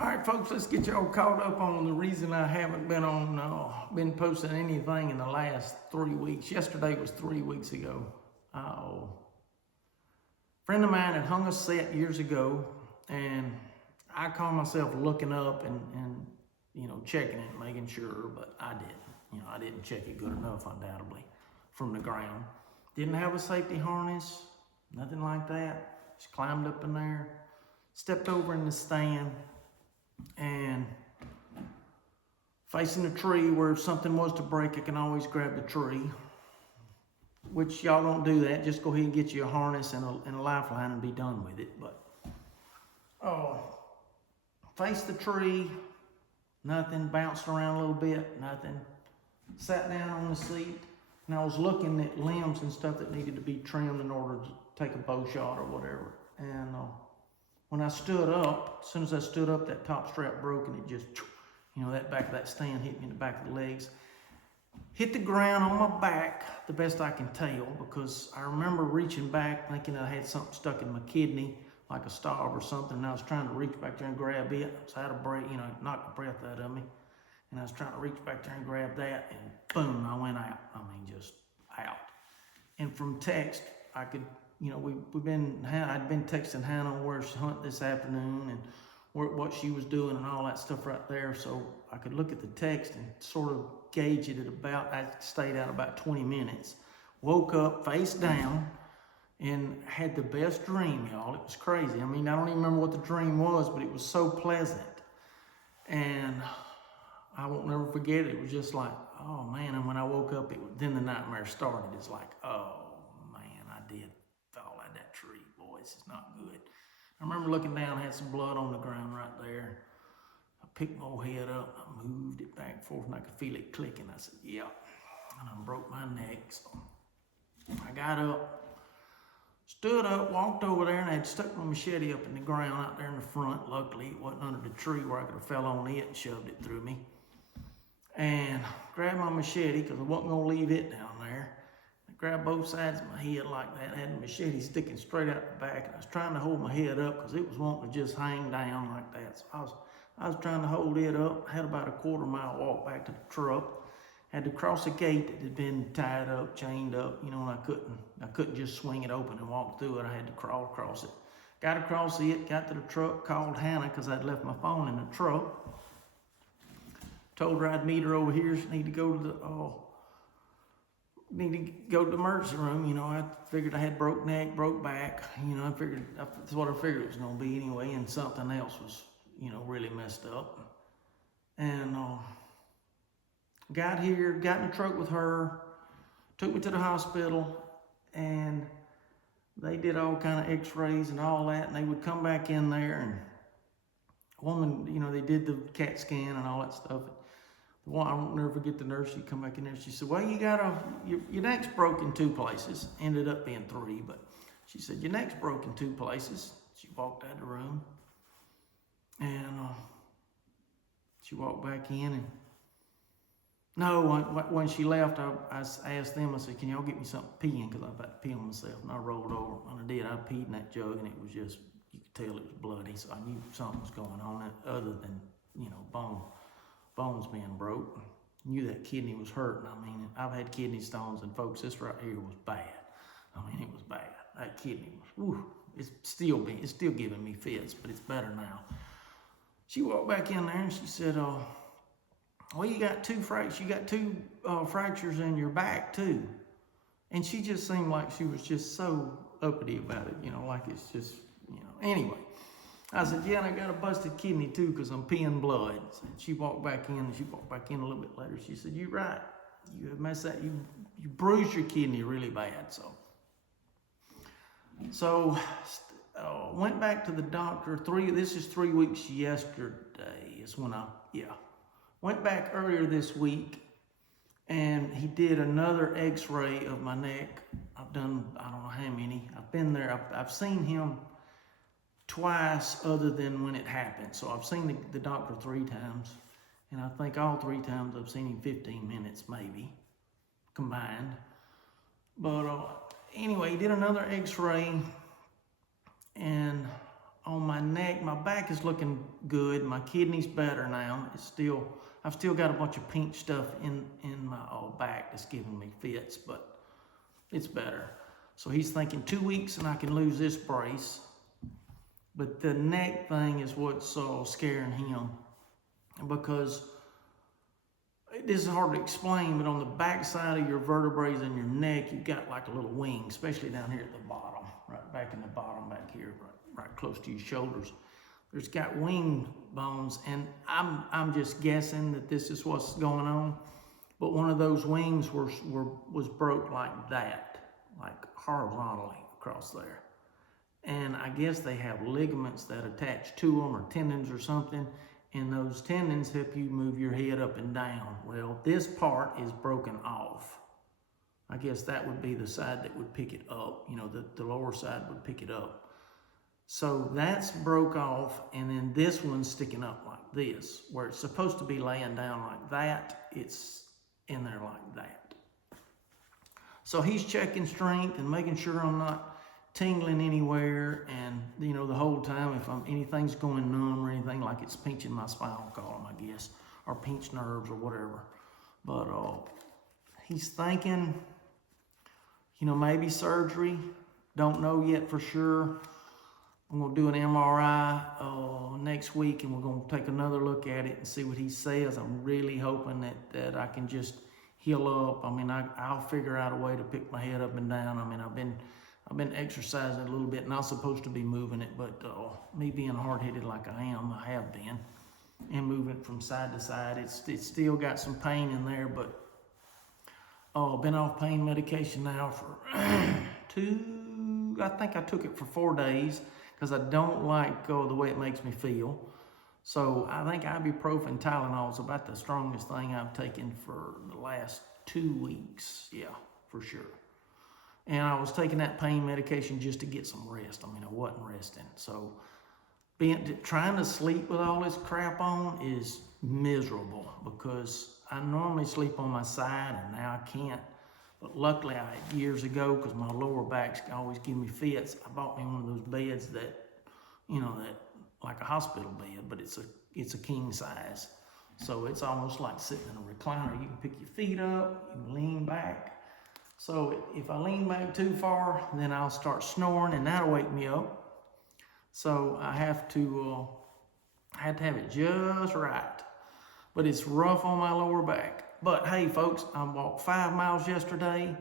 All right, folks, let's get y'all caught up on the reason I haven't been posting anything in the last 3 weeks. Yesterday was 3 weeks ago. A friend of mine had hung a set years ago, and I call myself looking up and checking it, making sure, but I didn't. I didn't check it good enough, undoubtedly, from the ground. Didn't have a safety harness, nothing like that. Just climbed up in there, stepped over in the stand, and facing the tree where if something was to break, I can always grab the tree, which y'all don't do that. Just go ahead and get you a harness and a lifeline and be done with it. But face the tree, nothing. Bounced around a little bit, nothing. Sat down on the seat, and I was looking at limbs and stuff that needed to be trimmed in order to take a bow shot or whatever. And when I stood up, as soon as I stood up, that top strap broke, and it just, that back of that stand hit me in the back of the legs. Hit the ground on my back, the best I can tell, because I remember reaching back thinking I had something stuck in my kidney, like a stab or something, and I was trying to reach back there and grab it. So I had a breath, knocked the breath out of me, and I was trying to reach back there and grab that, and boom, I went out. Just out. And from text, I could, I'd been texting Hannah where she hunt this afternoon and what she was doing and all that stuff right there. So I could look at the text and sort of gauge it at I stayed out about 20 minutes. Woke up face down and had the best dream, y'all. It was crazy. I don't even remember what the dream was, but it was so pleasant. And I won't never forget it. It was just like, oh man. And when I woke up, then the nightmare started. It's like, oh man, I did fall out that tree. Boy, this is not good. I remember looking down, had some blood on the ground right there. I picked my old head up, I moved it back and forth, and I could feel it clicking. I said, yeah. And I broke my neck. So I got up, stood up, walked over there, and I had stuck my machete up in the ground out there in the front. Luckily, it wasn't under the tree where I could have fell on it and shoved it through me. And grabbed my machete, because I wasn't going to leave it down there. I grabbed both sides of my head like that. I had the machete sticking straight out the back, and I was trying to hold my head up because it was wanting to just hang down like that. So I was trying to hold it up. I had about a quarter-mile walk back to the truck. Had to cross a gate that had been tied up, chained up, and I couldn't just swing it open and walk through it. I had to crawl across it. Got across it, got to the truck, called Hannah because I'd left my phone in the truck. Told her I'd meet her over here. She need to go to the emergency room. I figured I had broke neck, broke back. That's what I figured it was gonna be anyway, and something else was, really messed up. And got here, got in the truck with her, took me to the hospital, and they did all kind of x-rays and all that, and they would come back in there, and a woman, they did the CAT scan and all that stuff. I won't never forget the nurse. She come back in there. She said, well, your neck's broke in 2 places. Ended up being 3, but she said, your neck's broke in 2 places. She walked out of the room, and she walked back in, and when she left, I asked them, I said, can y'all get me something to pee in? Because I was about to pee on myself, and I rolled over. And I did. I peed in that jug, and it was just, you could tell it was bloody, so I knew something was going on other than, bones being broke. Knew that kidney was hurting. I've had kidney stones, and folks, this right here was bad. It was bad. That kidney was, it's still giving me fits, but it's better now. She walked back in there and she said, well, you got 2 fractures. You got 2 fractures in your back too. And she just seemed like she was just so uppity about it, like it's just, anyway. I said, yeah, and I got a busted kidney too because I'm peeing blood. And she walked back in, and she walked back in a little bit later. She said, you're right. You have messed that. You bruised your kidney really bad. So went back to the doctor. This is 3 weeks yesterday is when went back earlier this week, and he did another x-ray of my neck. I've done, I don't know how many. I've been there. I've seen him twice other than when it happened. So I've seen the doctor 3 times, and I think all 3 times I've seen him 15 minutes maybe combined. But anyway, he did another x-ray, and on my neck, my back is looking good. My kidney's better now. I've still got a bunch of pink stuff in my back that's giving me fits, but it's better. So he's thinking 2 weeks and I can lose this brace. But the neck thing is what's scaring him, because this is hard to explain, but on the back side of your vertebrae and your neck, you've got like a little wing, especially down here at the bottom, right back in the bottom back here, right close to your shoulders. There's got wing bones, and I'm just guessing that this is what's going on. But one of those wings was broke like that, like horizontally across there. And I guess they have ligaments that attach to them, or tendons or something, and those tendons help you move your head up and down. Well, this part is broken off. I guess that would be the side that would pick it up. You know, the lower side would pick it up. So that's broke off, and then this one's sticking up like this, where it's supposed to be laying down like that. It's in there like that. So he's checking strength and making sure I'm not tingling anywhere, and you know, the whole time if anything's going numb or anything, like it's pinching my spinal column, I guess, or pinched nerves or whatever. But he's thinking, you know, maybe surgery. Don't know yet for sure. I'm gonna do an MRI next week, and we're gonna take another look at it and see what he says. I'm really hoping that I can just heal up. I mean, I'll figure out a way to pick my head up and down. I mean, I've been exercising a little bit, not supposed to be moving it, but me being hard-headed like I have been, and moving it from side to side. It's still got some pain in there, but been off pain medication now for I think I took it for 4 days, because I don't like the way it makes me feel. So I think ibuprofen Tylenol is about the strongest thing I've taken for the last 2 weeks. Yeah, for sure. And I was taking that pain medication just to get some rest. I mean, I wasn't resting. So trying to sleep with all this crap on is miserable, because I normally sleep on my side, and now I can't. But luckily, years ago, because my lower back's always give me fits, I bought me one of those beds that, you know, that like a hospital bed, but it's a king size. So it's almost like sitting in a recliner. You can pick your feet up, you can lean back. So if I lean back too far, then I'll start snoring, and that'll wake me up. So I have to have it just right. But it's rough on my lower back. But hey, folks, I walked 5 miles yesterday.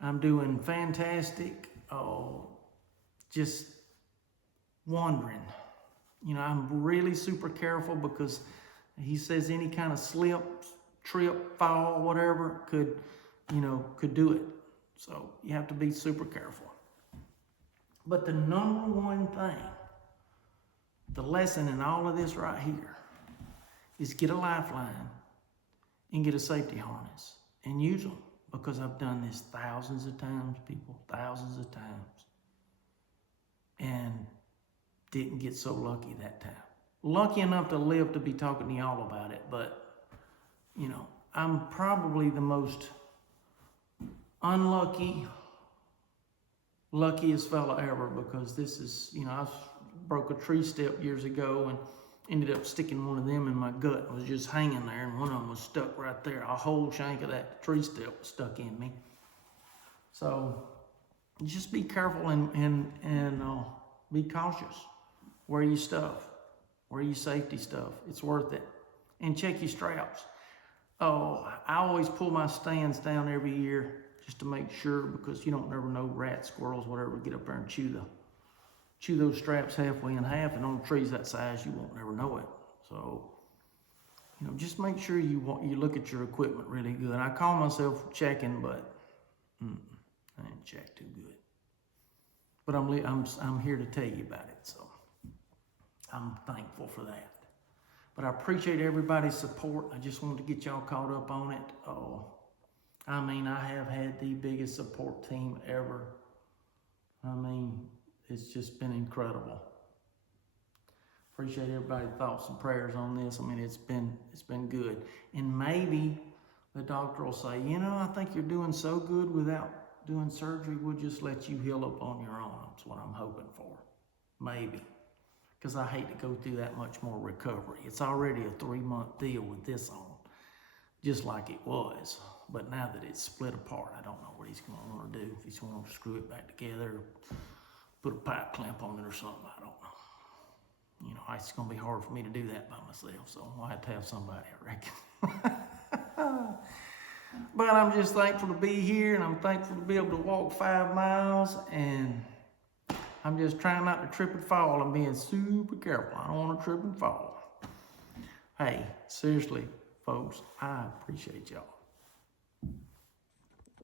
I'm doing fantastic. Just wondering. You know, I'm really super careful, because he says any kind of slip, trip, fall, whatever could do it. So you have to be super careful. But the number one thing, the lesson in all of this right here, is get a lifeline and get a safety harness and use them, because I've done this thousands of times, people, thousands of times, and didn't get so lucky that time. Lucky enough to live to be talking to y'all about it, but, you know, I'm probably the most luckiest fella ever, because this is, you know, I broke a tree step years ago and ended up sticking one of them in my gut. I was just hanging there, and one of them was stuck right there. A whole shank of that tree step was stuck in me. So just be careful and be cautious. Wear your stuff. Wear your safety stuff. It's worth it. And check your straps. I always pull my stands down every year just to make sure, because you don't never know, rats, squirrels, whatever, get up there and chew those straps halfway in half, and on trees that size, you won't never know it. So, you know, just make sure you look at your equipment really good. I call myself checking, but I didn't check too good. But I'm here to tell you about it, so I'm thankful for that. But I appreciate everybody's support. I just wanted to get y'all caught up on it. I mean, I have had the biggest support team ever. I mean, it's just been incredible. Appreciate everybody's thoughts and prayers on this. I mean, it's been good. And maybe the doctor will say, you know, I think you're doing so good without doing surgery, we'll just let you heal up on your own. That's what I'm hoping for. Maybe. because I hate to go through that much more recovery. It's already a 3-month deal with this on, just like it was. But now that it's split apart, I don't know what he's gonna wanna do. If he's gonna screw it back together, or put a pipe clamp on it or something, I don't know. You know, it's gonna be hard for me to do that by myself, so I'll have to have somebody, I reckon. But I'm just thankful to be here, and I'm thankful to be able to walk 5 miles, and I'm just trying not to trip and fall. I'm being super careful. I don't want to trip and fall. Hey, seriously, folks, I appreciate y'all.